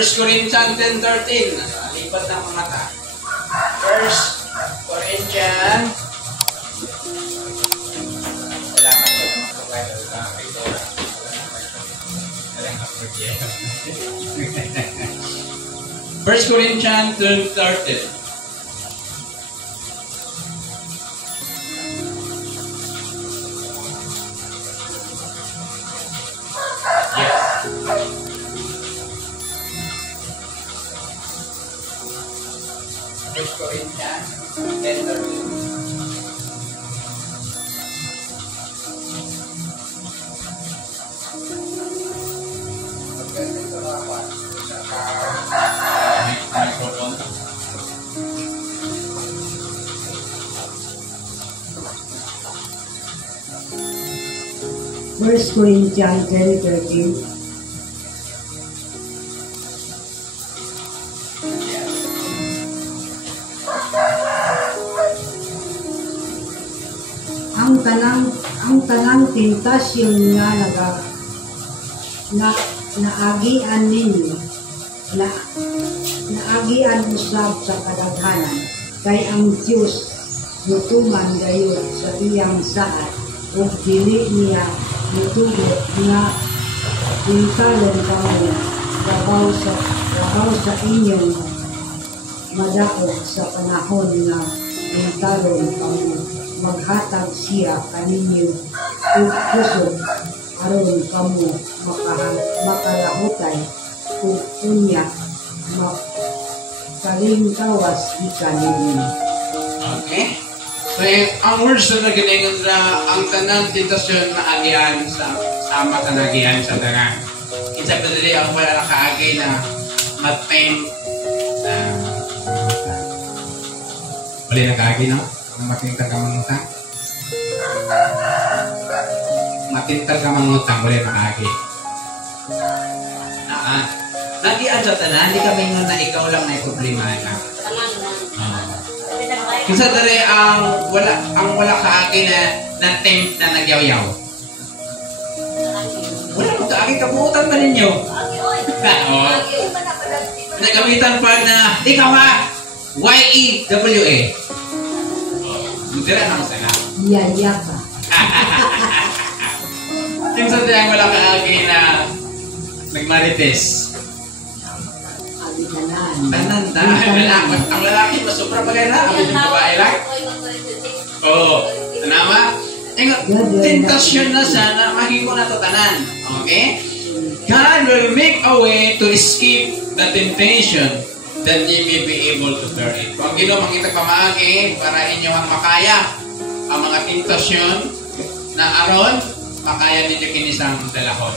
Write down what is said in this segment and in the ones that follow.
1 Corinthians 10:13. Lipat ng mga mata. 1 Corinthians. Salamat po sa mga provider sa Victoria. Salamat po siya. 1 Corinthians 10:13. Corinthians 10:13. First Corinthians 10:13. Ang tanang tentasyon nga naagian ninyo, naagian usab sa kadaghanan, kay ang Diyos nutuman gayon sa iyang saad, ug dili niya nitugot nga tintalon kamo labaw sa inyong madaog sa panahon na tintalon kamo. Maghatag siya kaninyo ug kusog aron kamo makalahutay ug unya makalingkawas gikan ninyo. Okay. So, ang words na nagalingon na ang tanang tentasyon na agian sa sama kanagian sa tanang. Kinsa ko dili ang wala nakaagi na matem wala nakaagi no? Matintal ka mangutang. Matintal ka mangutang, wala makaagi. Nagian sa tanan, hindi kami nga na ikaw lang na problema na. Kinsa dali ang wala kaagi na tempt na nagyaw-yaw. Wala mo kaagi, kabuutan pa ninyo. Nagamitan pa na, ikaw ha, Y-E-W-A. Mutira na masaya. Yaya pa. Kinsa dili ang wala kaagi na nagmarites. Tanan ta. Ang lalaki mas sobra bagay na. Ang babae lang. Oo. Tanama? Tentasyon na sana mahimo na to tanan. Okay? God will make a way to escape the temptation that ye may be able to bear it. Kung Ginoo mangita pamaagi para inyo ang makaya ang mga tentasyon na aron makaya ninyo kinisang dalahon.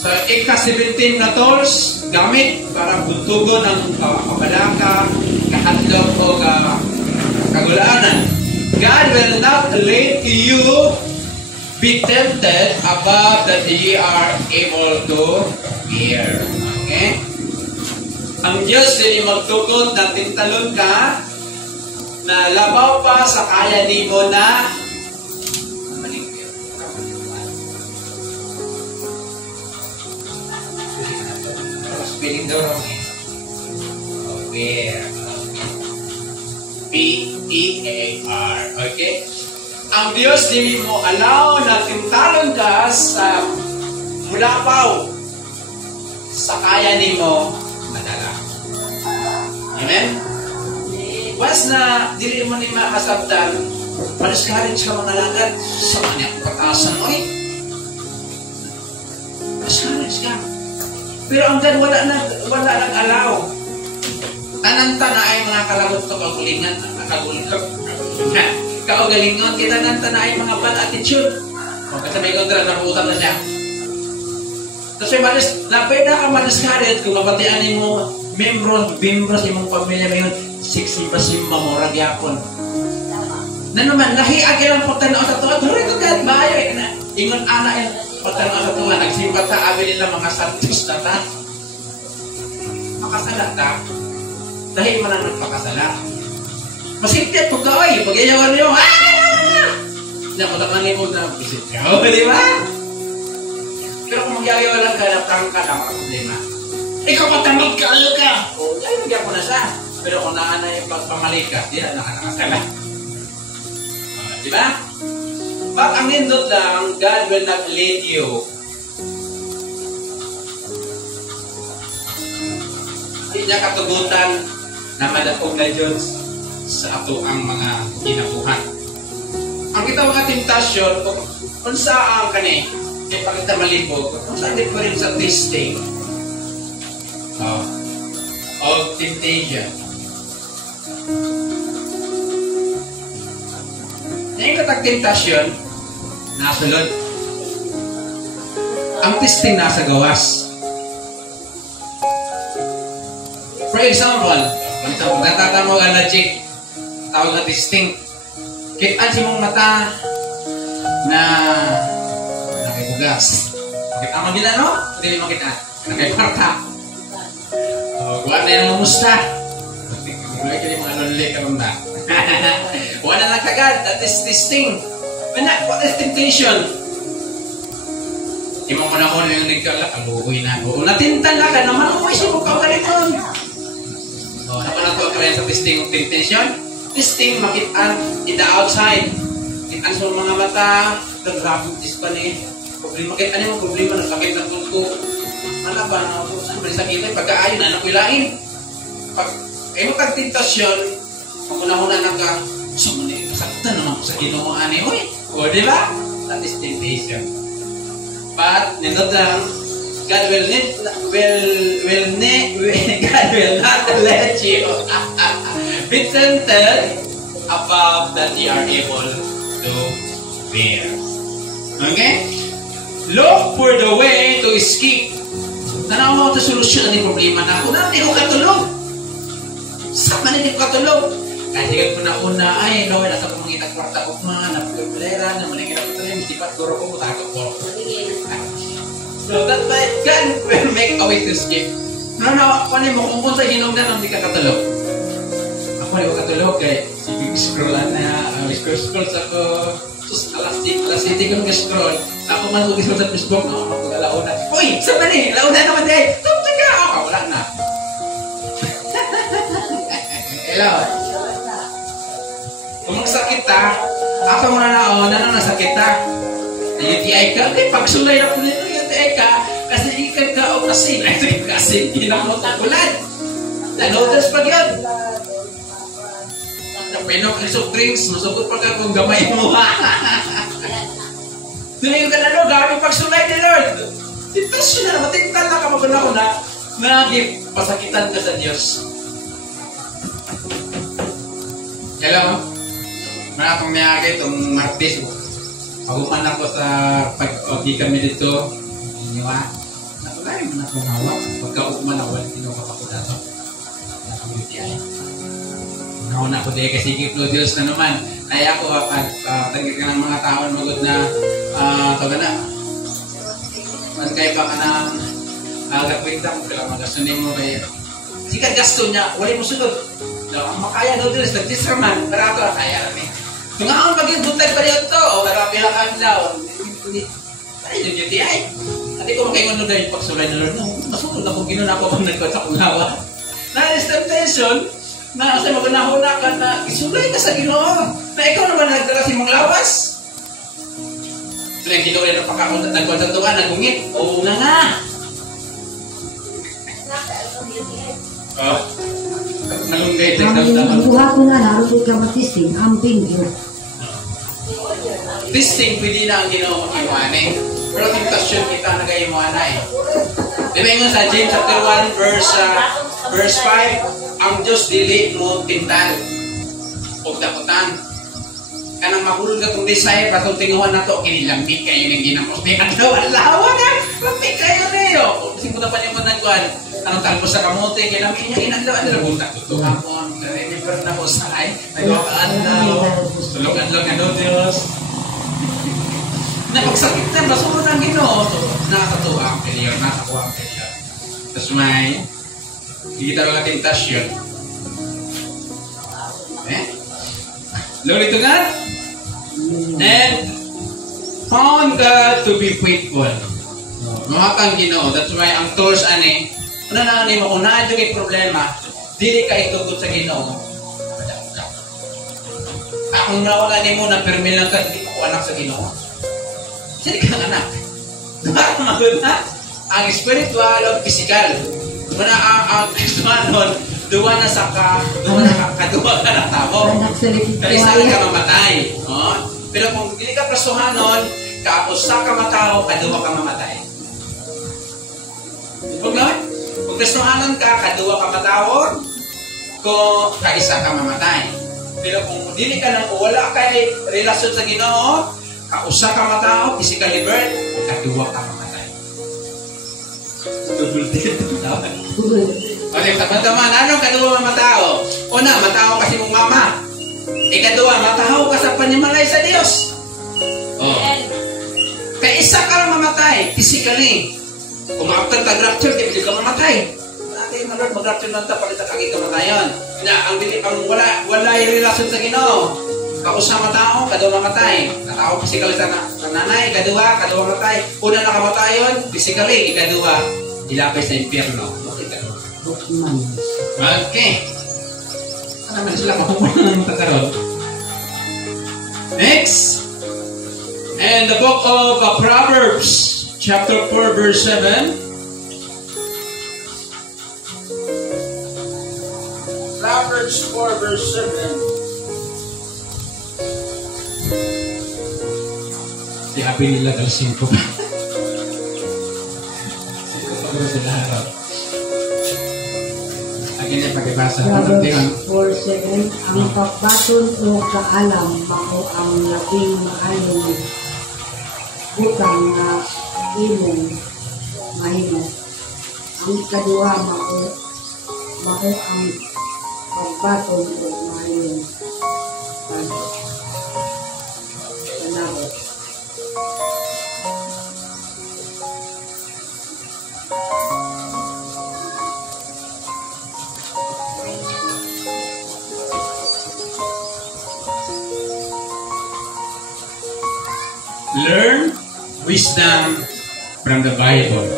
So, ika-17 na tools gamit para buntugon ang kabalaka, kahadlok o kagulaanan. God will not let you be tempted above that ye are able to bear. Okay? Ang Diyos din magtugon na tintalon ka na labaw pa sa kaya ni mo na spelling daw wrong eh. Aware. P-E-A-R. Okay? Ang Diyos din mo allow na tintalon ka sa mulapaw sa kaya ni mo madala. Amen? Once na dili mo ni makasabtan, ma-discourage ka mga langad sa kanyang patasan mo eh. Ma-discourage ka. Pero ang God wala nag-allow. Tananta na ay mga kalabot ka kagulingan, kaugalingon, kita nanta na ay mga bad attitude. O kasi may kontra na puutang na siya. Kasi napay na ka ma-discourage kung mabatian mo membros imong pamilya mayon simba mo ragyapon. Na naman nahiagi lang pagtanaw sa tuwa, dure ko God bayo ingon ana yan pagtanaw sa tuwa nagsimba ta abi nila mga santos na ta. Makasala ta. Dahil man ang nagpakasala. Masipit pag kaoy, pag-iyawan niyo, nakutakangin mo na isip ka, di ba? Pero kung mag-iyawan lang ka, naptang ka na problema. Ikaw matamad kayo ka! O, kaya bigyan ko na siya. Pero kung naana yung pagpamalik ka, di na nakakasala. Diba? But ang nindot lang, God will not lead you. Hindi niya katugutan na madakog na Diyos sa ato ang mga ginabuhan. Ang kita mga temptasyon, kung saan kani, kaya pakita malibog, kung saan di pa rin sa testing of temptation. Ngayon katag temptasyon, nasulod. Ang testing nasa gawas. For example, natatamo ang logic, tawag na testing. Kitaan si mong mata na nakibugas. Kita mo nila, no? Hindi mo kita. Nakiparta. Kuha na yung musta. Kuha ka yung mga lonely ka rin ba? Kuha na lang kagad. That is testing. What is temptation? Di mo na ko yung nagkala. Kaluhoy na ako. Natintan lang ka naman. Uy, sino ka ulit mo? Napanatuwa ka rin sa testing of temptation. Testing, makitaan in the outside. Makitaan sa mga mata. Nag-gravities pa niya. Problema, makitaan niya mga problema. Nagsakit ng tulko. Ano ba? Saan ba sa kita? Pagkaayon na nakuilain. Pag ay magtagtentasyon, pag una-una nagka, so muna yung masaktan naman sa ginoon ni Uy. O, di ba? That is temptation. But, nindot lang, God will not let you be tempted above that you are able to bear. Okay? Look for the way to escape. Tanaw mo ito solusyon ng problema na ako. Hindi ko katulog. Saan man hindi ko katulog? Kasi una-una, ay, Lord, nasa pamangitang kwarta ko man, napulera, na malingin ako ito rin, sipat, guro ko, mutakot ko. So that's why God will make a way to escape. Ano, mo, kung sa hinungdan, hindi ka katulog. Ako hindi ko katulog, kaya scrollan na, scroll sa ko, alas 7 ko nag-scroll. Ako man mag-scroll sa Facebook, mag-alauna. Uy, saan ba ni? Alauna naman din. Tumtag ka! Okay, wala na. Hello. Kung magsakit ka, ako muna na, nasakit ka. UTI ka, pagsulay na po nito UTI ka, kasi ikan ka o kasin. Ay, sige, kasin, ginamot ang bulan. Nanodas pag yun. Napinom ang soft drinks, masukot pa ka kung gamay mo. Tuloy ka na, no, gawin pagsulay ni Lord. Tentasyon na, matintan na ka maguna-una, pasakitan ka sa Diyos. Hello? Maratong niyagay itong Martes. Paguman ako sa pag-ugi kami dito. Iniwa. Natulay mo na akong hawak. Pagka-ugman ako, hindi ko kapako dato. Nakabutiay. Nauna ako dahil kasi Claudius na naman. Kaya ako, tagig ka ng mga taon magod na taga na. Mas kayo ba ka ng agakwenta mo kailang magasunin mo kaya. Sikat gasto niya, wala mo sunod. Ang makaya daw dito, nag-disraman, para ako kaya rin. Kung ako maging buntag pa rin ito, o marapilakan daw. Ay, yung UTI. Hindi ko makaingon na dahil pagsulay na Lord. Nasunod ako, ginuna ako pag nagkot sa kulawa. Na-is temptation, na kasi magunahuna ka na isulay ka sa Ginoo. Na ikaw naman nagdala si mong lawas. Kaya Ginoo rin ang nagkot sa tuwa, nagungit. Oo nga nga. Ang buha ko nga naroon ka matisting, amping yun. Testing, pwede na ang Ginoo makiwanin. Pero temptasyon kita nagayimuan na eh. Diba yun sa James chapter 1 verse 5, ang Diyos dili mo tintal. Huwag dakutan. Kanang mahulog ka kung desire, patong tinguhan na to, kinilambik kayo ng ginamos. May adlaw, alawa na! Lambik kayo niyo! Kung simuta pa niyo mo nagkuhan, anong talpo sa kamote, kinilambik niya, inadlaw, bunta. Tutuhan po ang remember na ko sa ay, nagwakaadlaw, tulog-adlaw nga do Diyos. Napagsakit na, masunod ang Ginoo. So, nakakatuwa ang failure, nakakuha ang failure. Tapos may, hindi kita mga tentasyon. Okay? Glory to God. And found God to be faithful. Mga kang Ginoo. That's why ang tools ani, Una na nimo kung naa kay problema, dili ka itugot sa Ginoo. Kung nawala nimo na permi lang ka, di mo anak sa Ginoo. Sino kang anak? Maganda. Ang spiritual o physical. Muna ang Kristohanon, duwa na kaduwa ka na tao. Kalisa na ka mamatay. Oh? Pero kung hindi ka Kristohanon, kausa ka matao, kaduwa ka mamatay. Kung Kristohanon ka, kaduwa ka matao, kung kaisa ka mamatay. Pero kung hindi ka nang wala kay relasyon sa Ginoo, kausa ka matao, physically birth, kaduwa ka mamatay. Double dead. Okay, taman-taman, anong kaduwa matao? Una, matao kasi mong mama. Ikaduwa, matao ka sa panimalay sa Diyos. Oh. Kaya isa ka lang mamatay, physically. Kung after tag-rapture, di ka mamatay. Natin, mag-rapture lang ito, pagkita kagit kamatayon. Ang wala yung relasyon sa Ginoo. Kausa matao, kaduwa mamatay. Katao physically sa nanay, kaduwa mamatay. Una na kamatayon, physically, ikaduwa, ilapay sa impyerno. Okay. Ano naman sila mapupunan ng tatarot? Next. And the book of Proverbs, chapter 4, verse 7. Proverbs 4, verse 7. Sabi nila dal 5 pa. 5 pa sila harap. Again, yung pagkibasa. Proverbs 4:7. Ang pagbaton o kaalam mao ang labing maayong butang na imong mahimo. Ang kaduha mao ang pagbaton o maayong panabot. Learn wisdom from the Bible.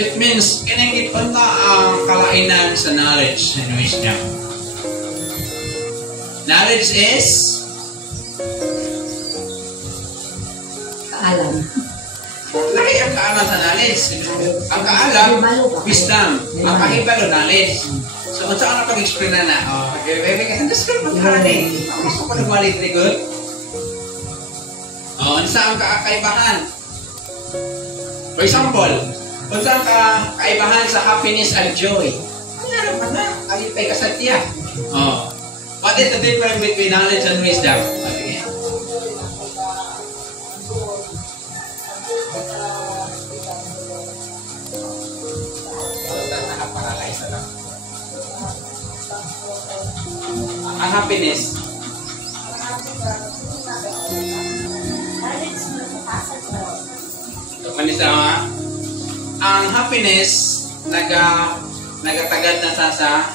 It means, kinangit pa na ang kalainan sa knowledge and wisdom. Knowledge is Kaalam. laki ang kaalam sa knowledge. Ang kaalam, wisdom. Ang kahibalo, knowledge. So, kung saan na pag-explain na okay, kasi describe mo ka rin. Ako pa nagmalit ni good. Ano saan kaibahan? For example, kung saan kaibahan sa happiness and joy? Ano naman na? Alipay ka sa tiyak. What is the difference between knowledge and wisdom? Okay. Ang happiness. Manisawa, ang happiness nagatagad na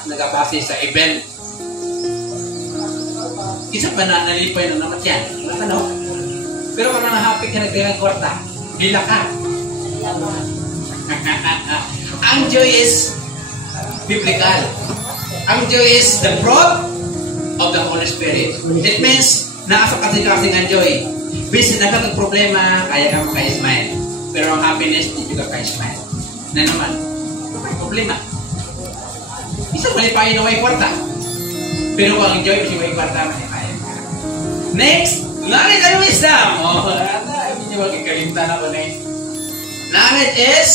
nagabase sa event. Isa pa na nalipay na naman yan. Ano? Pero kung happy ka nagdagang kwarta, bila ka. Ang joy is biblical. Ang joy is the fruit of the Holy Spirit. It means naasa kasi-kasing ang joy. Bisin na ka problema, kaya ka maka-smile. Pero ang happiness, hindi ka ka-smile. Na naman, may problema. Isang malipayin na may kwarta. Pero kung ang joy, may kwarta, malipayin ka. Next, knowledge and wisdom. Hindi mo kikalimtan ako na knowledge is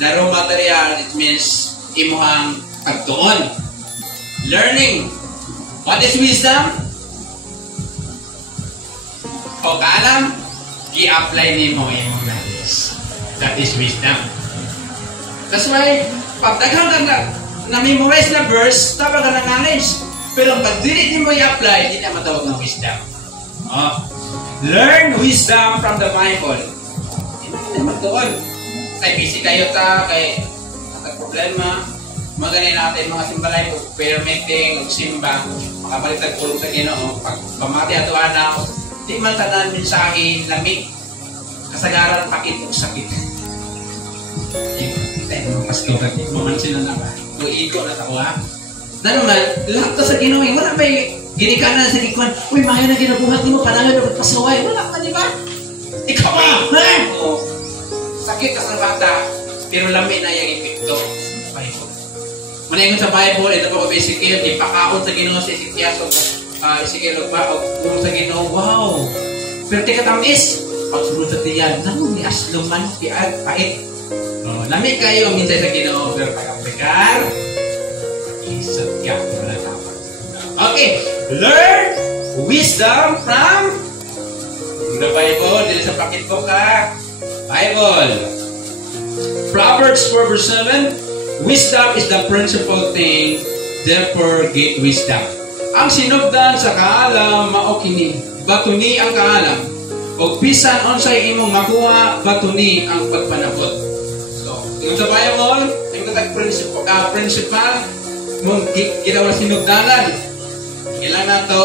the raw material. It means imuhang pagtuon. Learning. What is wisdom? O kaalam, i-apply ni mo yung knowledge. That is wisdom. That's why, pag daghang na-memorize na verse, tapos ka ng knowledge. Pero pag dili mo i-apply, hindi na matawag ng wisdom. Learn wisdom from the Bible. Hindi na magtuon. Ay, busy kayo kay problema. Magaling natin mga simbalay ko, prayer meeting, simba, makabaliktad pulong sa Ginoo. Pag pamati ato anak, di man tanan mensahe lamig, kasagaran pakit o sakit. Mga pastor, mamansin na naman. Iko na ako ha. Naman, lahat to sa Ginoo, wala pa ginikanan sa likuan. Uy, mahay na ginabuhat mo, panangan na pasaway. Wala pa, di ba? Ikaw ba? Ha? Oh. Sakit ka sa bata, pero lami na yung epekto. Bible. Manayon sa Bible, ito pa ba Ezekiel, ipakaon sa Ginoo sa Ezekiel, Ezekiel ba, o sa Ginoo, wow! Pero tika tamis, pagsunod sa tiyan, naman ni asluman, pait. Oh, lami kayo, minsan sa Ginoo, pero pag-aplikar, isat ka, wala dapat. Okay, learn wisdom from the Bible. Dito sa pakit ko ka, Bible. Proverbs 4 verse 7, wisdom is the principal thing, therefore get wisdom. Ang sinugdan sa kaalam, mao kini, batuni ang kaalam, o bisan unsay imong makuha, batuni ang pagpanabot. So, yung sa Bible, yung principal, mong ginawa sinugdanan, ilan na to,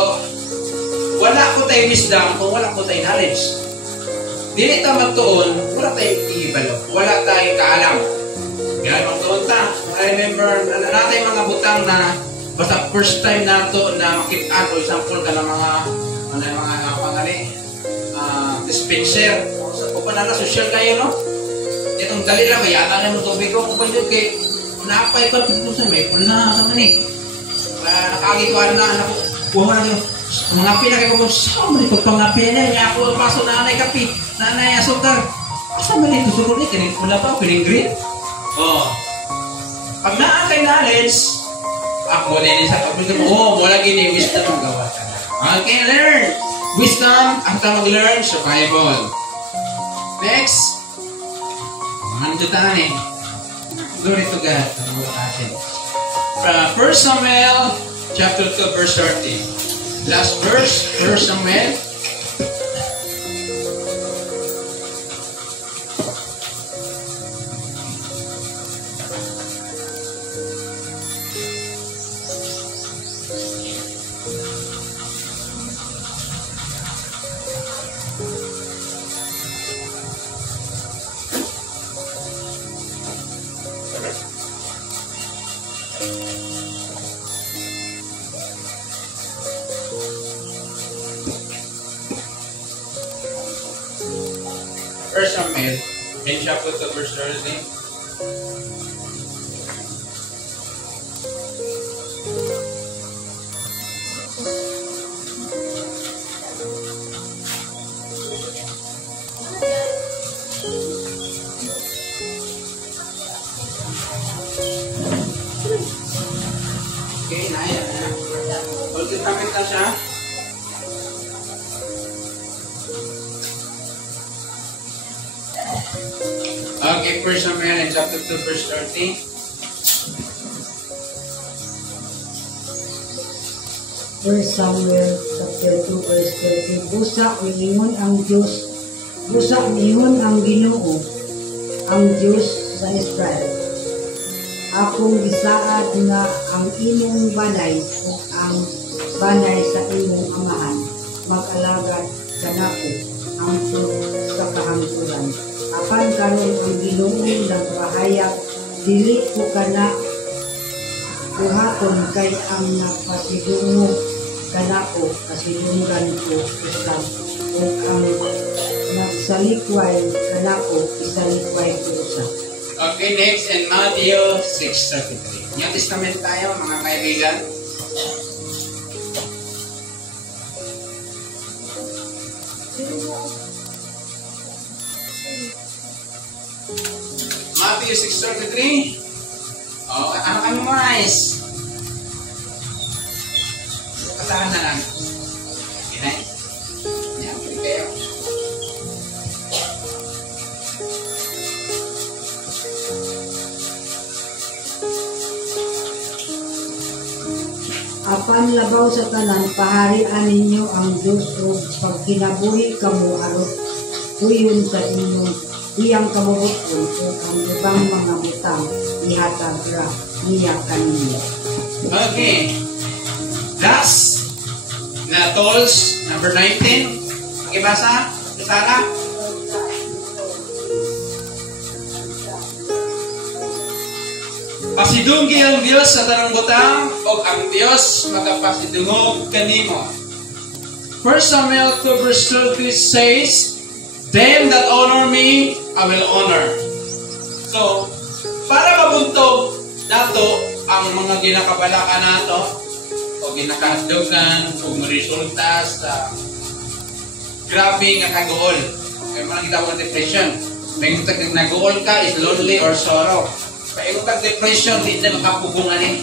wala ko tayo wisdom kung wala ko tayo knowledge. Dili ta magtuon, wala tayong ihibalo, wala tayong kaalam. Kaya magtuon ta. I remember, natin mga butang na basta first time na to na makita ko, example ka ng mga dispenser. Kung panala, social kayo, no? Itong dali lang, may yata na mo tubig ko. Kung panyo kay, napay ko, sa may pula sa mani. Nakagi ko, kuha na nyo. Mga pila kayo kung saan mo ito pang-api na niya ako paso na nanay kapi, nanay asukar. Asa man ito sugot niya, kining pula pa o kining green? Oh. Pag naakay knowledge, ako din sa kapag mo, wala gini wisdom ang gawa ka na. Okay, learn. Wisdom, ang mag-learn sa Bible. Next. Ano tayo eh? Glory to God. From 1 Samuel chapter 2 verse 30. Last verse, 1 Samuel. First Samuel, in chapter 2, verse 30. Okay, naya na. Ulit kami na siya. Okay, 1 Samuel in chapter 2, verse 30. First Samuel chapter 2 verse 30. Busa niingon ang Diyos, busa niingon ang Ginoo, ang Diyos sa Israel. Akong gisaad nga ang imong banay o ang banay sa imong amahan mag-alagad kanako ang sa kahangturan. Apan karon ang Ginoo nagpahayag dili ko kana buhaton kay ang nagpasidungog kanako kasidunggan ko usab ug ang nagsalikway kanako isalikway ko usab. Okay, next in Matthew 6:33. New Testament tayo, mga kaibigan. Matthew 6:33. Oh, ano kami mais? Kasahan na lang. Okay, yan, pwede kayo. Apan labaw sa tanan, paharian ninyo ang Diyos o pagkinabuhi kamo aron tuyon sa inyong iyang kabubuton o ang ibang mga butang ihatag ra niya kaninyo. Okay. Last na tolls, number 19. Pakibasa, Sarah. Pasidunggi ang Dios sa tanang butang o ang Dios magapasidungog kanimo. 1 Samuel 2 verse 30 says, them that honor me, I will honor. So, para mabuntog nato ang mga ginakabalakan nato o ginakahadlogan o resulta sa grabe nga kagool. Kaya mga kita mo depression. May nag-goal ka is lonely or sorrow. Paikot depression, di na makapugungan eh.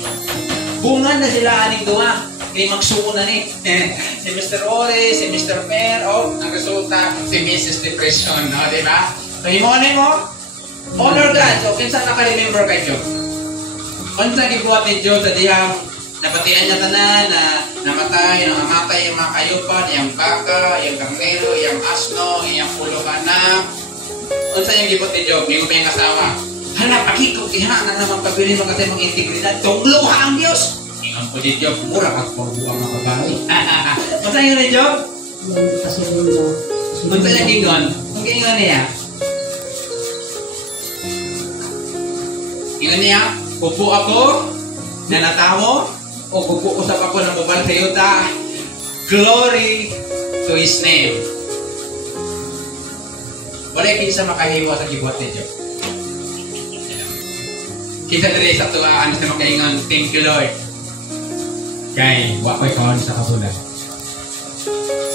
Bungan na sila aning duwa. Kaya magsuko na ni. Si Mr. Ore, si Mr. Per, o ang resulta, si Mrs. Depression, no? Diba? So, himonin mo, honor God. So, kinsa naka-remember kay Job? Unsa gibuhat ni Job sa dihang napatian niya tanan na namatay, nangamatay yung mga kayupan, yung baka, yung karnero, yung asno, yung pulo anak. Unsa yung gibuhat ni Job? May yung asawa. Hala, pakikot, iha na naman pabili mga tayo mga integridad. Tungluha ang Diyos! Ingon po di Job, mura at pagbuang mga babae. Unsa yung ni Job? Unsa yung gingon? Kung gingon niya? Gingon niya, pupo ako, nanatamo, o pupo usap ako ng bubal sa yuta. Glory to His name. Wala kinsa makahiwa sa gibuhat ni Job. Kita diri sa tuwaan sa makaingon, thank you Lord. Kay, wakoy kaon sa kabulan.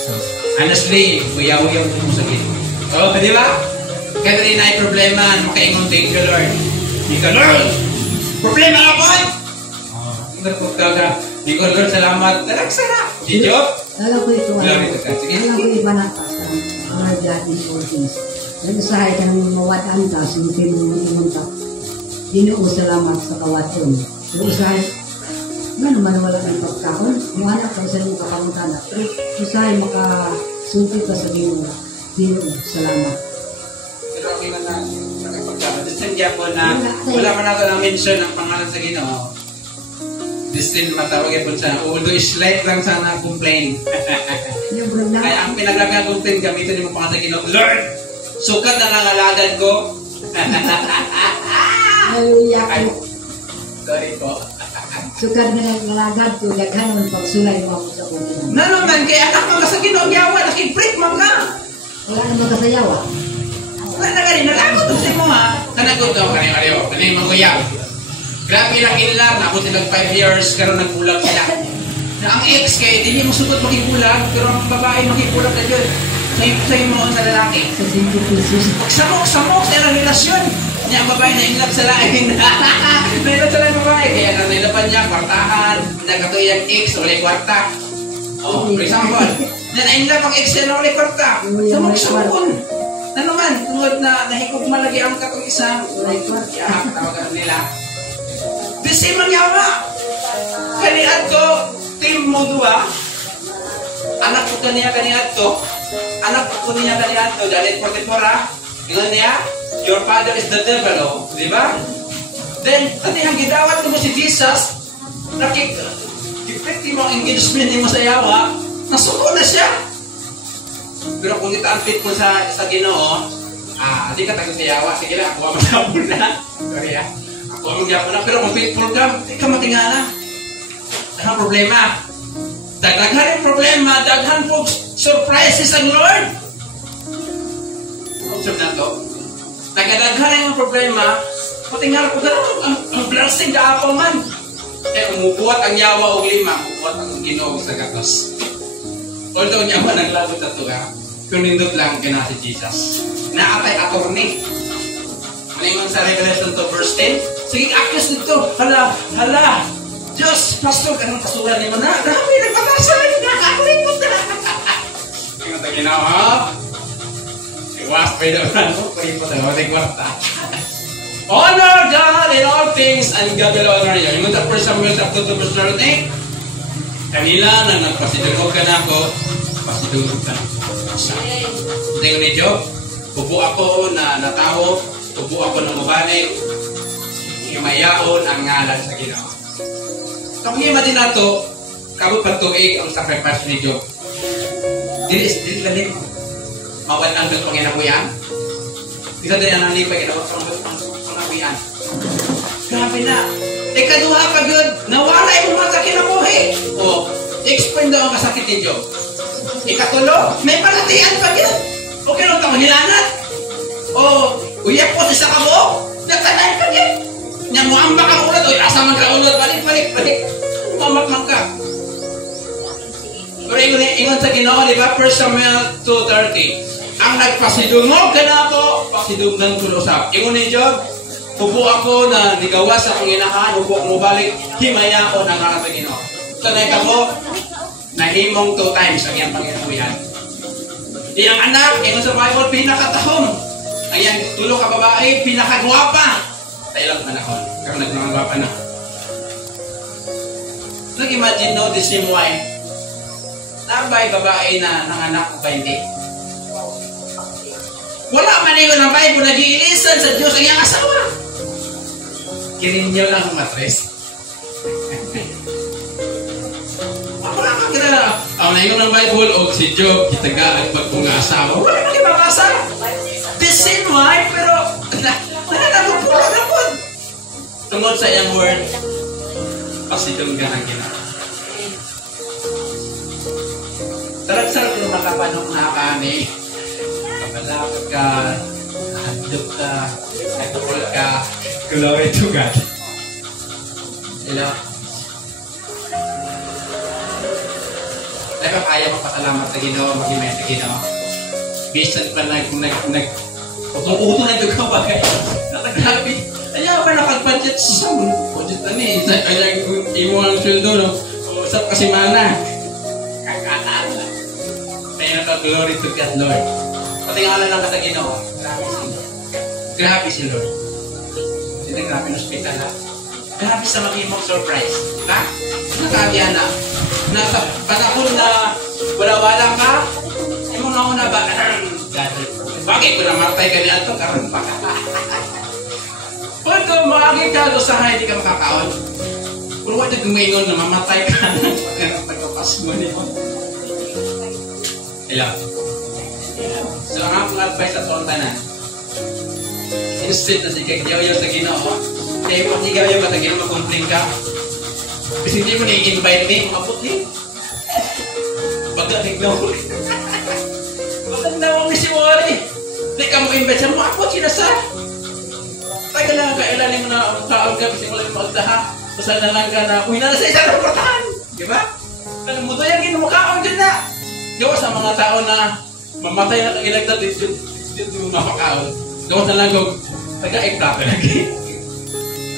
So, honestly, uyaw-uyaw mo sa gito. Oh, di ba? Kaya diri na problema, makaingon, thank you Lord. Thank you Lord! Problema na po! Ingat po ka. Thank you Lord, salamat. Talagsara. Di Job? Alam ko ito. Alam ko iba na ka. Ang dati for things. Nag-usahay ka ng mawadaan ka, sinipin mo imunta. Ginoo salamat sa kawaton. Usahay, naman wala kang pagkaon. Kung anak ka sa mga kapamutan. Pero usahay makasumpit ka sa Ginoo. Ginoo salamat. Pero ang iba na pagkaon. Distindiya po na wala man ako na-mention ang pangalan sa Ginoo. Distin matawagin po sana. Although slight lang sana complain. Kaya ang pinaglaga-complain gamitin mo pangalan sa Ginoo. Lord! Sukat na nangalagad ko. Hallelujah. Sorry po. Sukat na nangalagad ko. Daghan mo pagsulay mo ako sa kunin. Naman, kaya anak mo ka sa Ginoo yawa. Nakibreak man ka. Wala naman ka sa yawa. Wala na gani. Nalagot ko sa mo ha. Kanagot ko. Kanay-ariyo. Kanay maguyaw. Grabe lang ilang. Ako silang 5 years. Karoon nagbulag sila. Na ang ex kay hindi mo sugot makibulag. Pero ang babae makibulag na yun. Sa'yo mo sa lalaki. Sa 5 pesos. Samok sa ilang relasyon. Niya ang babae na inlap sa lain. Nailap sa lain babae. Kaya na nailapan niya, kwartahan. Nagkatoy ang ex, walay kwarta. Oh, for example. Na-inlap ang ex niya na walay kwarta. Samok-samokon. Na naman, tungod na nahikog malagi ang katong isa. Walay kwarta. Tawagan nila. The same ang yawa. Kaniad ko, team mo dua. Anak ko kaniya kaniad ko. Anak ko niya kaniad ko. Dahil 44 ha. Ingon niya, your father is the devil, oh. Di ba? Then, ang gidawat mo si Jesus, nakikipiti mo ang engagement mo sa yawa, nasuko na siya. Pero kung kita ang faithful sa Ginoo, di ka tayo sa yawa. Sige lang, ako ang maghapon na. Sorry ha. Ako ang maghapon na. Pero kung faithful ka, di ka matingala. Anong problema? Daghan yung problema, daghan po surprises ang Lord. Observe na to. Nagadaghan yung problema, patingal ko na ang blessing na ako man. Umubuhat ang yawa o lima, umubuhat ang Ginoo sa gatos. Although yawa naglagot na ito ha, pero nindot lang kina si Jesus. Naatay attorney. Malingon sa Revelation 2 verse 10, sige akis dito, hala, Diyos, pastor, anong kasulan niyo na? Dami, nagpatasan, nakakulikot na. Tingnan tayo ginawa, iwas pa yun naman mo, kuripot na, mating kwarta. Honor God in all things, and God will honor you. Yung mga 1 Samuel chapter 2 verse 38, kanila na nagpasidugog ka na ako, pasidugog ka na ako. Tingnan ni Job, tubo ako na natawo, tubo ako na mabalik, himayaon ang ngalan sa Ginoo. Kung hima din nato, kabot pagtuig ang sacrifice ni Job. Dili lalim. Mawat ang doon panginabuyan. Isa din ang nalipay, kinabot sa mga panginabuyan. Grabe na. Ikaduha ka yun, nawala yung mga sakit na buhi. O, explain daw ang kasakit ni Job. Ikatulo, may palatian pa yun. Okay lang ito, hilanat. O, uyak po sa kabo, nagtanay pa yun. Nyamuamba ka ulat, o, asa man ka ulat, balik. Mamakman ka. Pero ingon sa Ginoo, di ba? 1 Samuel 2:30. Ang nagpasidungog ka na ako, pasidunggan ko usap. Ingon ni Job, hubo ako na nigawas sa Panginoon, hubo ako mabalik, himaya ko ng harap sa Ginoo. Tanay ka po, nahimong 2 times ang iyang Panginoon yan. Iyang anak, ingon sa Bible, pinakatahom. Ang iyang tulo ka babae, pinakagwapa. Tayo lang panahon, kung nagmamagwapa na. Nag-imagine no, the same wife, nabay babae na nanganak o ba hindi? Wala man yun ang Bible, nag-iilisan sa Diyos ang iyang asawa. Kininyo lang ang matres. Ako lang ang kilala. Ang nayon ng Bible, o si Job, kitagaan pag mga asawa. Wala man ibabasa. The same wife, pero nananagupulo na po. Tungod sa iyang word, pasidong ka ng Ginoo. Sarap-sarap yung makapanong na kami. Kapalapot ka, handok ka, nagtupol ka, glory to God. Hello? Dahil kaya magpasalamat sa Ginoo, mag-imay sa Ginoo. Bisan pa uto na ito ka ba kayo? Natagrabe. Ayaw pa nakagpudget sa budget na ni. Kaya imo ang sweldo, no? Usap kasi mana. Kakataan na. Kaya naka-glory to God, Lord. Patingalan lang ka sa Ginoo. Grabe si Lord. Hindi grabe ng hospital, ha? Grabe sa mag-imong surprise. Ha? Nakabihan na. Nasa panahon na wala-wala ka, ay mo na ba? Bakit ko namatay ka niya ito? Karoon pa ka. Kung ito maagi ka, dosahan, hindi ka makakaon. Kung wala gumayon na mamatay ka na, pagkapas mo niyo. Hello? So, ang akong advice sa tonta na, instead na sige, yaw-yaw sa Ginoo, kaya mo higaw-yaw ba, tagin mo mag-complain ka? Kasi hindi mo na-invite me, makapot din. Pagdatignaw ko rin. Pagdatignaw ko si Wari. Hindi ka mo-invite siya, makapot siya na sa. Taga lang ka, ilalim mo na ang kaon ka, kasi mo lang magtaha. Pasal na lang ka na, uwi na sa isang rapatahan. Diba? Alam mo to yan, ginumakaon dyan na. Gawa sa mga tao na mamatay na kagilagdad, dito mo mapakaon. Gawa sa lang ko, taga-iplata lagi.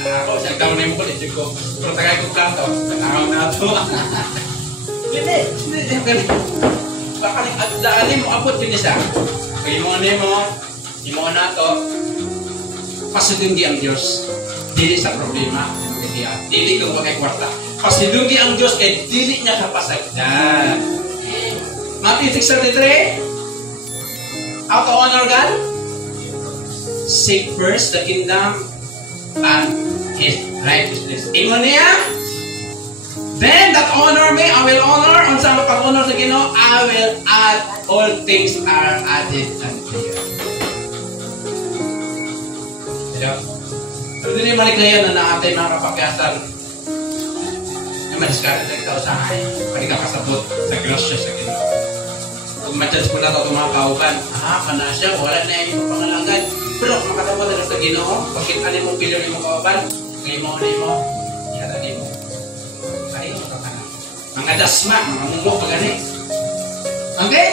Ako, siyang taon na yung kulit ko. Pero tagay ko plato, nakaw na ito. Hindi. Baka nagdaanin mo, abot yun isa. Pag imungan mo, imungan na ito, pasidunggi ang Diyos. Dili sa problema. Dili kung bakay kwarta. Pasidunggi ang Diyos kaya dili niya kapasagdan. Matthew 6:33, how to honor God? Seek first the kingdom and His righteousness. Ingon niya, then that honor me, I will honor. Ang sa pag-honor sa Ginoo, I will add all things are added unto you. Hello? Pero din yung maliglayan na naatay mga kapakyasan na madiskarit na ito sa akin. Pag ikakasabot sa grasya sa Ginoo. Kung ma-judge mo na ito mga kauban, kana siya, wala na yung pangalangan. Pero kung makatapot na sa Ginoo, pagkita niyo mong bilyon yung mga kauban, ngayon mo, yata din mo. Kaya mo ito ka na. Mga dasma, mga munggo, pagani. Okay?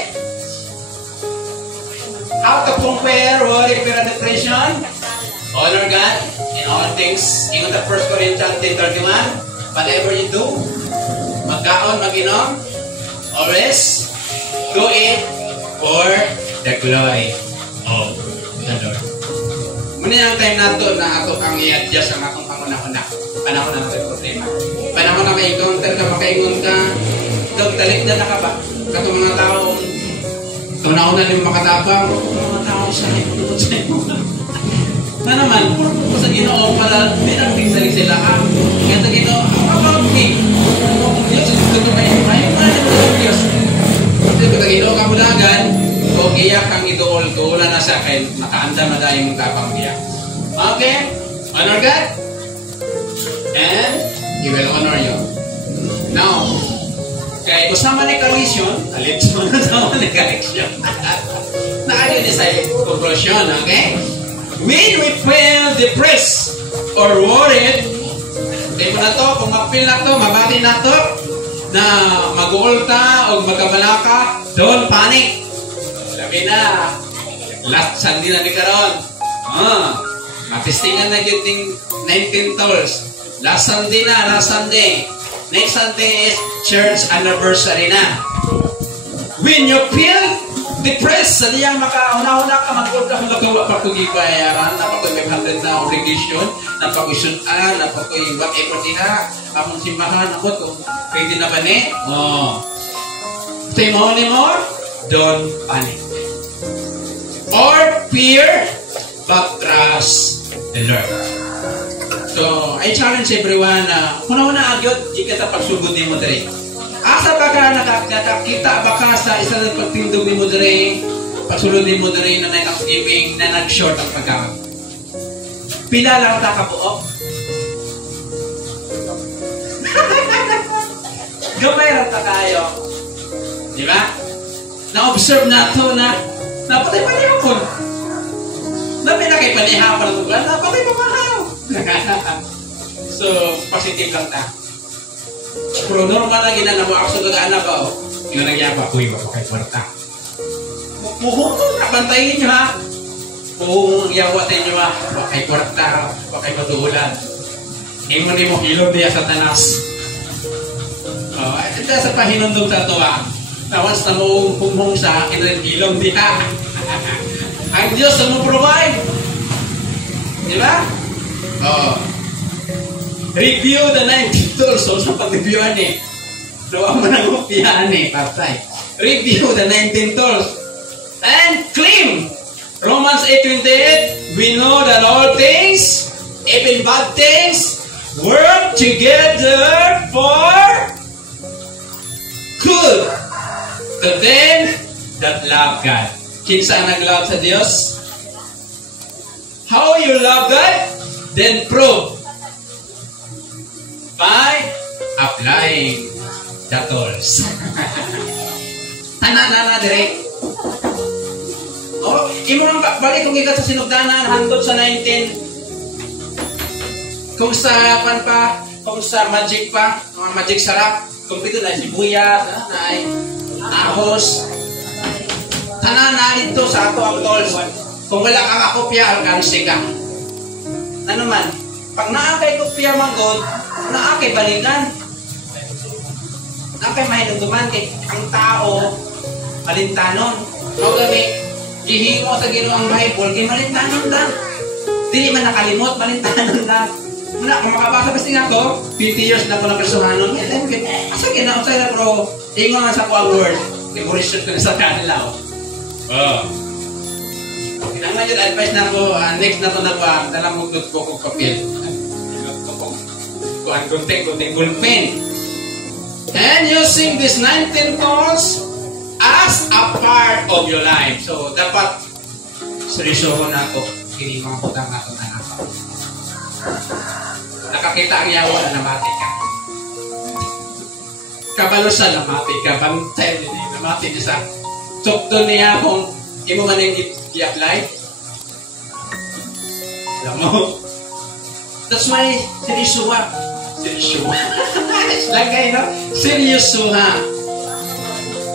How to compare worry penetration? Honor God in all things. Ingon the 1 Corinthians 10:31. Whatever you do, magkaon, mag-inom, always do it for the glory of the Lord. Muna yung time nato na ato ang i-adjust ang atong pangunahuna. Panahon na natin problema. Panahon na may encounter ka, makaingon ka, talik na ka ba? Katong mga tao, tunaw na din makatabang, mga tao sa iyo. Na naman, puro sa Ginoo para dinagting sila ka. Kaya sa Ginoo, how about me? Diyos, gusto kayo, ayaw na ng Diyos. Kasi sa Ginoo kamulagan, kung iyak kang idool, wala na sa akin, nakaanda na dahil mong tapang iyak. Okay? Honor God? and He will honor you. Now, kaya usama ni kalisyon, usama ni kalisyon. Naadyo ni sa conclusion, okay? When we feel depressed or worried, kaya mo na to, kung mapil na to, mabati na to, na mag-uulta o magkabalaka, don't panic. Sabi na, last Sunday na ni karon. Mapistingan na yung 19 tolls. Last Sunday na, last Sunday. Next Sunday is church anniversary na. When you feel depressed, sa diyan makauna-una ka mag-ulta kung nagawa pa kong ibayaran, napakoy 500 na obligation, napakoy sunan, napakoy whatever nila, akong simbahan, ako kung pwede na ba ni? Say mo ni more, don't panic. Or fear, but trust the Lord. So, I challenge everyone na kuna-una agyot, di ka pagsugod ni mo diri. Asa ba ka nakakita ba ka sa isa na pagtindog ni mo diri, pagsulod ni mo diri na nag-thanksgiving, na nag-short ang pagkaon? Pila lang ta ka buok? Gamay lang ta kayo. Di ba? Na-observe na ito na napatay pa niyo ko. Nabi na kay panihaw pa na ito. Napatay pa mahaw. So, positive lang ta. Pero normal na ginanawa ako sa gagana ba? Yung nagyaba, kuy, mapakay kwarta. Muhutong na, bantayin nyo ha. Muhutong yawa sa inyo ha. Mapakay kwarta, mapakay patuhulan. Ingon mo hilog niya sa tanas. Ito sa pahinundong sa ito ha. Na once na mo humong sa akin rin ilong diha. Ang Diyos na mo provide. Di ba? Review the 19 tools. So, sa pag-reviewan eh. So, ang manangupihan eh, patay. Review the 19 tools. And claim. Romans 8:28, we know that all things, even bad things, work together for good to them that love God. Kinsa ang nag-love sa Diyos? How you love God? Then prove by applying the tools. Tanan-tanan direct. Imo lang balik kung ikat sa sinugdanan hangtod sa 19. Kung sa pan pa, kung sa magic pa, mga magic sarap, kung pito na sibuyas, na ay ahos. Tanan na dito sa ato ang tools. Kung wala kang kopya, alkansi ka. Ano man, pag naakay kopya magod, naakay balikan. Naakay mahinugduman kay ang tao, malintanon. Magami, ihimo sa Ginoong Bible, kay malintanon lang. Dili man nakalimot, malintanon lang. Muna, kung makabasa kasi nga ako, 50 years na ko na persuhanon. Asa ginaon sa'yo na bro, ingon nga sa ko ang word. Iburisyon ko na sa kanila. Kinangan yun, advice na ako, next na ito na ba, nalamugdot ko kong papel. Kuhan kunting bulpen. And using these 19 tools as a part of your life. So, dapat seryosohon na ito. Kini mga putang na ito na natin. Nakakita ang yawa na namati ka. Kabalo sa namati ka. Bantay din namati niya sa tukto niya kung imo man yung i-apply. Alam mo? That's why seryosuha. Lagay, no? Seryosuha.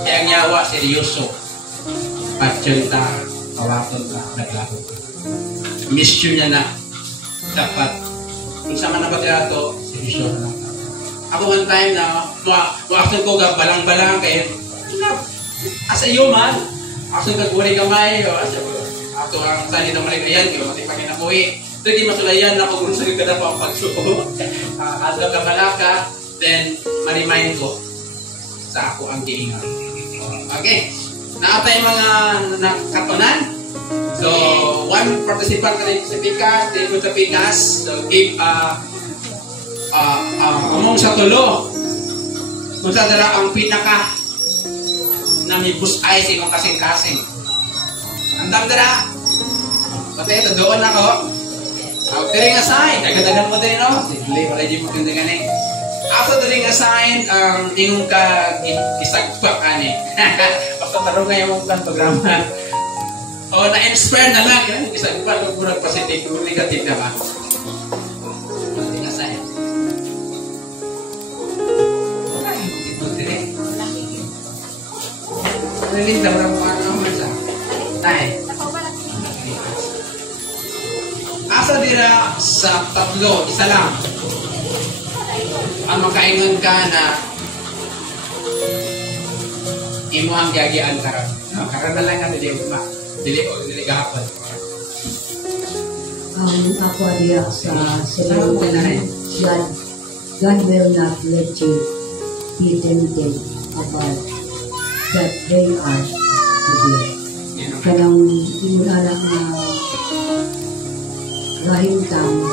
Kaya ang yawa, seryoso. Patyon ta, kawaton ta, naglaho ka. Mission niya na dapat kung sama na ba ito, seryoso na lang. Ako one time na wakson ko balang-balang kayo. As a human, akson kagwari kamay, ato ang sani ng maliglayan, kaya matipagin ako eh. So, di masulayan na kung gusto ka na pa ang pagsuko. Adlaw ka malaka, then ma-remind ko sa ako ang giingon. Okay. Naatay mga nakatunan. So, one participant ka rin sa Pikas, din mo sa Pikas. So, give umong sa tulo. Kung sa dala ang pinaka na may busay sa ikong kasing-kasing. Andang dala. Pati ito, doon ako. Diri nga sign, agad-agad mo din, no? Sige, wala di mo kundi gani. Asa diri nga sign, ingong ka isagpak ani. Basta tarong nga yung kan programa. O, na-inspire na lang. Isagpak, kung kurang positive, kung negative na ba? Diri nga sign. Ay, ito diri. Really, dapat mo ano sa. Tay. Asa dira sa tatlo, isa lang. Ang makaingon ka na imuhang giagian karon. No, karon na lang ka dili gahapon. Ako diya sa sinabi God will not let you be tempted about that they are today. Kanang anak na rahim tang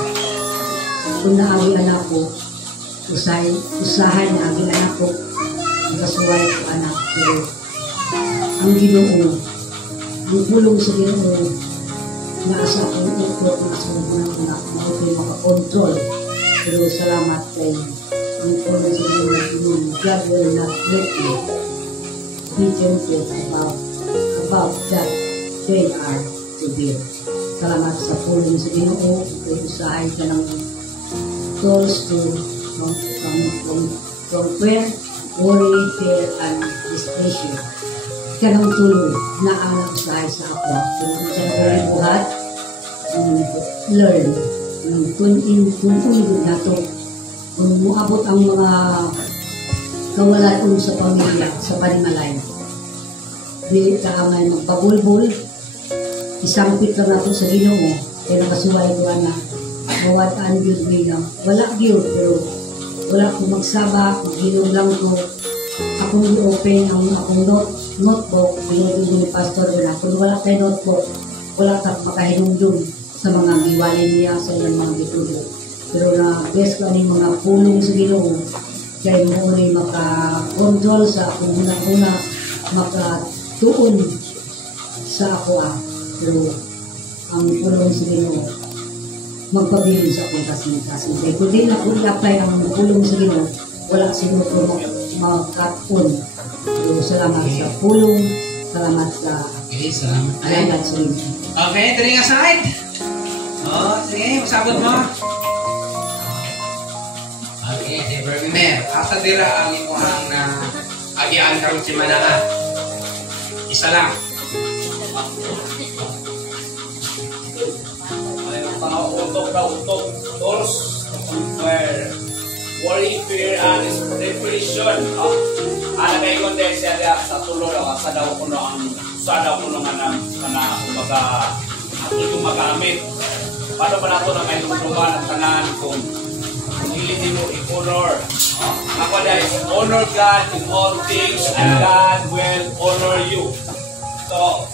kung naagi anak ko usahay na agi anak ko nakasuway ko anak pero ang Ginoo ang pulong sa Ginoo na asa akong utot na sa mga anak na makakontrol pero salamat kay ang pulong sa Ginoo God will not let you be tempted about that they are to be. Salamat sa pulong sa Ginoo kung usahay ka ng tools from prayer, worry, fear, and displeasure. Kanang tuloy na ang usahay sa ako. Kung sa nagawin buhat, learn. Kung ulit na ito, kung muabot ang mga kawalan sa pamilya, sa panimalay, di ka may magpabulbul, isang pito na ito sa Ginoo, kaya nakasuway ko na mawataan yun bilang. Wala yun, pero wala akong magsaba, mag-inom lang ko. Akong i-open ang akong notebook, binubin ni Pastor na. Kung wala tayo notebook, wala ka makahinom dun sa mga giwalin niya, sa ilang mga gitulo. Pero na-best ko ang mga pulong sa Ginoo, kaya mo rin makakontrol sa akong unang-una, makatuon sa ako Pero ang pulong sa Ginoo, magpabiling sa akong kasing-kasing. Kaya kung di na kung i-apply ang pulong sa Ginoo, wala siguro ko magkatuon. Pero salamat sa pulong, salamat sa alagat sa Ginoo. Okay, tiri nga side. Sige, masabot mo. Okay, si Bergmer. Asa dira ang imuhang na agian karon si Manaa? Isa lang. Utok, tools where worry, fear, and depression. Ano kayo kung dahil siya sa tulong sa daw ko nga kumbaga ato yung magamit. Paano ba nato na kayo tulungan ang tanan kung hindi mo i-honor? Ako dahil, honor God in all things and God will honor you. So,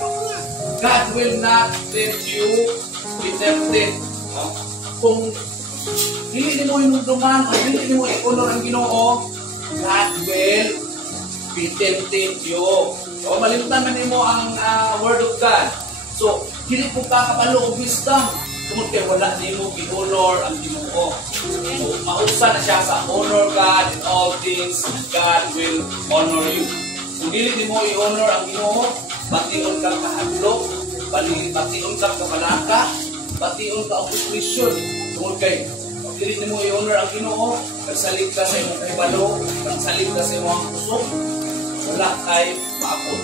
God will not let you be tempted. Kung hindi mo inunduman o hindi mo i-honor ang Ginoo, God will be tempted you. So, malimutan man mo ang word of God. So, hindi po kakabalo o wisdom. Tungkol kaya wala din mo i-honor ang Ginoo. So, mausa na siya sa honor God in all things, God will honor you. Kung hindi mo i-honor ang Ginoo, bation ka kahadlok, bation ka kapalaka, bation ka ang depression. Tungkol kay hindi mo i-honor ang Ginoo, nagsalig ka sa imong kahibalo, nagsalig ka sa imong pusok, wala kay maabot.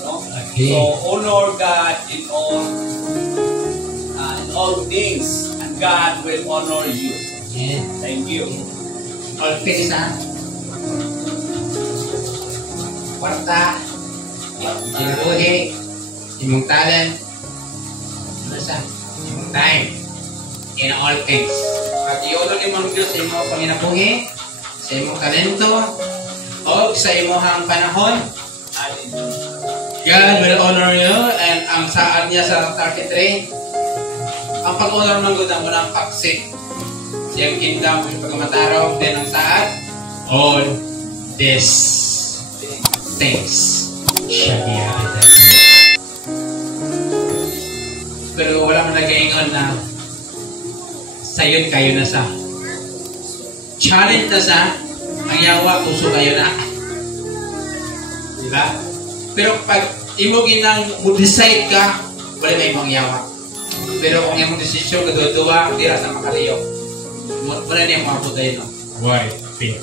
No? Okay. So, honor God in all things, and God will honor you. Yeah. Thank you. All things, Kwarta, kinabuhi, imong talent, imong time, in all things. At i-honor ni mong Diyos sa imong panginabuhi, sa imong talento, o sa imong panahon. God will honor you, and ang saad niya sa 33, ang pag-honor ng Guda mo ng paksi. Siyang kingdom, yung pagkamataraw, din ang saad. All these things shall be added. Pero wala man nag-iingon na sayon kayo na sa. Challenge na sa, ang yawa, puso kayo na. Diba? Pero pag imo ginang mo-decide ka, wala na imong yawa. Pero kung imong desisyon, kaduwa-duwa, di ra sa makaliyo. Wala na yung mga putay, no? Why? Fear.